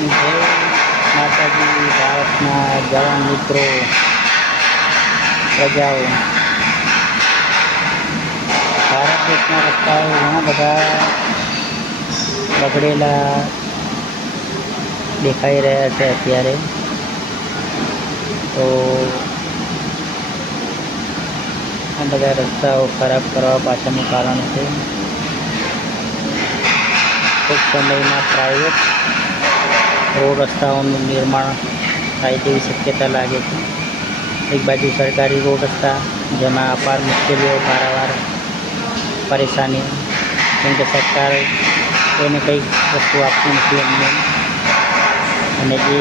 જય માતાજી. ભારતના જવાન મિત્રો, પ્રજાઓ, ભારત દેશના રસ્તાઓ ઘણા બધા બગડેલા દેખાઈ રહ્યા છે અત્યારે. તો આ બધા રસ્તાઓ ખરાબ કરવા પાછળનું કારણ છે ટૂંક સમયમાં પ્રાઇવેટ રોડ રસ્તાઓનું નિર્માણ થાય તેવી શક્યતા લાગે છે. એક બાજુ સરકારી રોડ રસ્તા, જેમાં અપાર મુશ્કેલીઓ, પારાવાર પરેશાની, કેમ કે સરકાર કોઈને કંઈક વસ્તુ આપતી નથી અમને, અને જે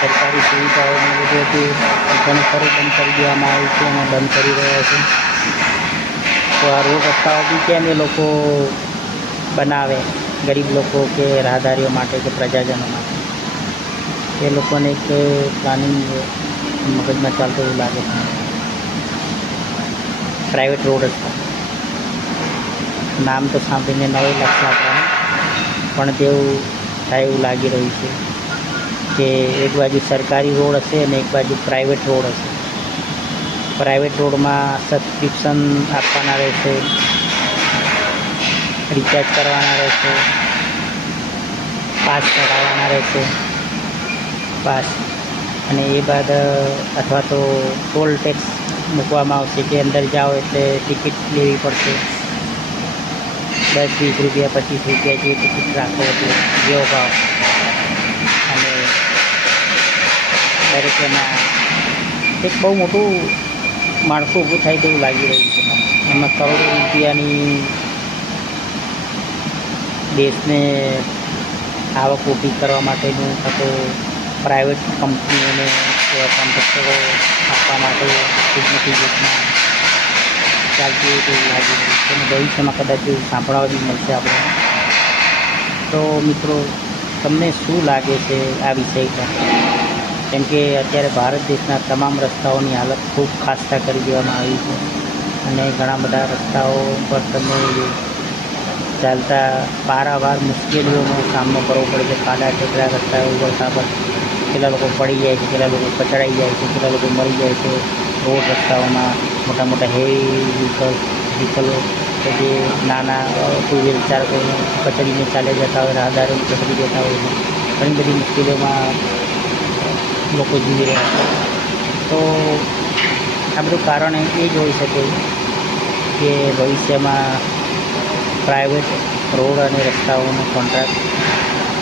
સરકારી સુવિધાઓને બધું હતું ઘણું ખરું બંધ કરી દેવામાં આવ્યું છે અને બંધ કરી રહ્યા છે. તો આ રોડ રસ્તાઓ બી કેમ એ લોકો બનાવે, ગરીબ લોકો કે રાહદારીઓ માટે કે પ્રજાજનો માટે, એ લોકોને એક પ્લાનિંગ મગજમાં ચાલતું એવું લાગે છે. પ્રાઇવેટ રોડ રસ્તા નામ તો સાંભળીને નવાઈ લાગશે આપણને, પણ તેવું થાય એવું લાગી રહ્યું છે કે એક બાજુ સરકારી રોડ હશે અને એક બાજુ પ્રાઇવેટ રોડ હશે. પ્રાઇવેટ રોડમાં સબસ્ક્રિપ્શન આપવાના રહેશે, રિચાર્જ કરવાના રહેશે, પાસ કઢાવવાના રહેશે, પાસ, અને એ બાદ અથવા તો ટોલ ટેક્સ મૂકવામાં આવશે કે અંદર જાઓ એટલે ટિકિટ લેવી પડશે. 10-20 રૂપિયા 25 રૂપિયા જે ટિકિટ રાખો એટલે જેવો ભાવ, અને દરેક એમાં એક બહુ મોટું માળખું ઊભું થાય તેવું લાગી રહ્યું છે મને. એમાં કરોડો રૂપિયાની દેશને આવક ઊભી કરવા માટેનું થતો પ્રાઇવેટ કંપનીઓને એવા કોન્ટ્રાક્ટરો આપવા માટે ખૂબ મોટી યોજના ચાલતી હોય તેવું લાગી રહ્યું છે, અને ભવિષ્યમાં કદાચ એવું સાંભળવા બી મળશે આપણે. તો મિત્રો, તમને શું લાગે છે આ વિષય પર? કેમ કે અત્યારે ભારત દેશના તમામ રસ્તાઓની હાલત ખૂબ ખાસ્તા કરી દેવામાં આવી છે, અને ઘણા બધા રસ્તાઓ પર તમે ચાલતા પારાવાર મુશ્કેલીઓનો સામનો કરવો પડે છે. ખાડા ટેકરા રસ્તા ઉગડતા પર કેટલા લોકો પડી જાય છે, કેટલા લોકો કચડાઈ જાય છે, કેટલા લોકો મરી જાય છે. રોડ રસ્તાઓમાં મોટા મોટા હેવી વ્હીકલો કે જે નાના ટુ વ્હીલર ચાલકો કચડીને ચાલ્યા જતા હોય, રાહદારીઓ કચડી જતા હોય છે. ઘણી બધી મુશ્કેલીઓમાં લોકો જીવી રહ્યા છે. તો આ બધું કારણ એ જ હોઈ શકે કે ભવિષ્યમાં પ્રાઇવેટ રોડ અને રસ્તાઓનો કોન્ટ્રાક્ટ